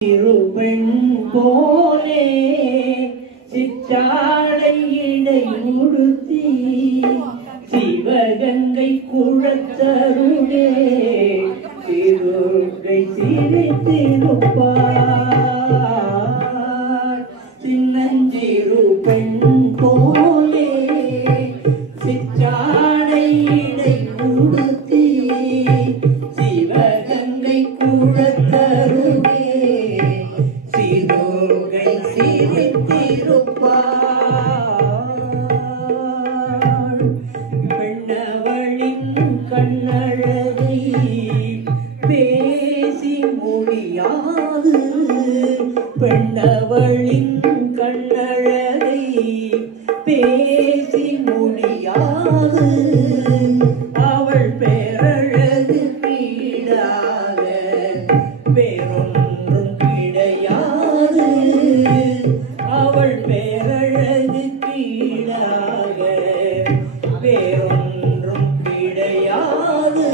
திருப்பெண் போலே சிற்றாடை இடை உடுத்தி சிவகங்கை குழத்தருளே திருக்கை சிரித்திருப்பார். சின்னஞ்சிறு பெண் போலே சிற்றாடை இடை உடுத்தி சிவகங்கை குழத்தருளே பெண்ணவளின் கண்ணழகை பேசி மொழியாது, பெண்ணவளின் கண்ணழகை பேசி மொழியாது, அவள் பேரழகு கீழாக வேறொன்றும் கிடையாது, அவள் பேரழகு கீழாக வேறொன்றும் கிடையாது.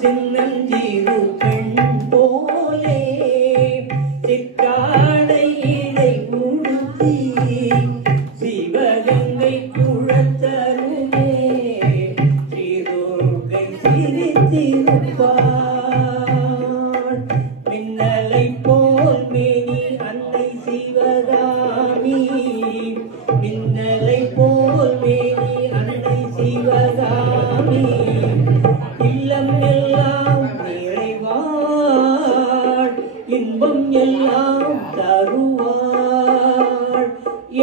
சின்னஞ்சிறு பெண் போலே சிற்றாடை இடை உடுத்தி சிவகங்கை குழத்தருளே திருக்கை சிரித்திருப்பார். மின்னலை போல் மேனி அன்னை சிவகாமி, மின்னலை போல் மேனி அன்னை சிவகாமி, இல்லம் எல்லாம் நிறைவாள் இன்பம் எல்லாம் தருவாள்,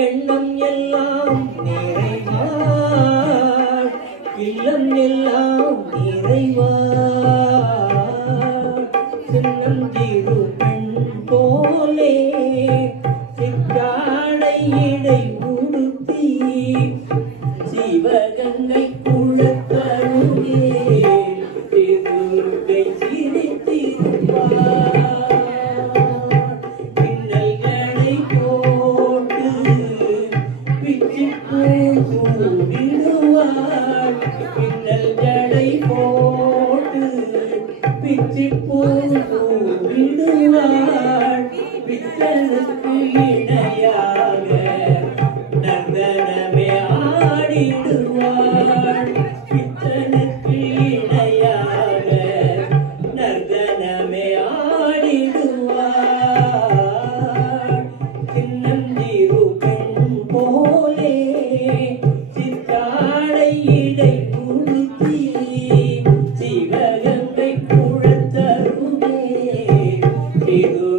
எண்ணம் எல்லாம் நிறைவாள் இல்லம் எல்லாம் நிறைவாள். சின்னஞ்சிறு பெண் போலே சிற்றாடை இடை உடுத்தி சிவகங்கை குழத்தருளே திருக்கை சிரித்திருப்பார். பின்னல்களை போட்டு பிச்சிப்பூ சூடிடுவாள், பின்னல்களை போட்டு பிச்சிப்பூ சூடிடுவாள், பித்தனுக்கு இணையாக நர்தனமே ஆடிடுவாள், பித்தனுக்கு இணையாக நர்தனமே ஆடிடுவாள். சின்னஞ்சிறு பெண் போலே சிற்றாடை இடை உடுத்தி சிவகங்கை குழத்தருளே திரு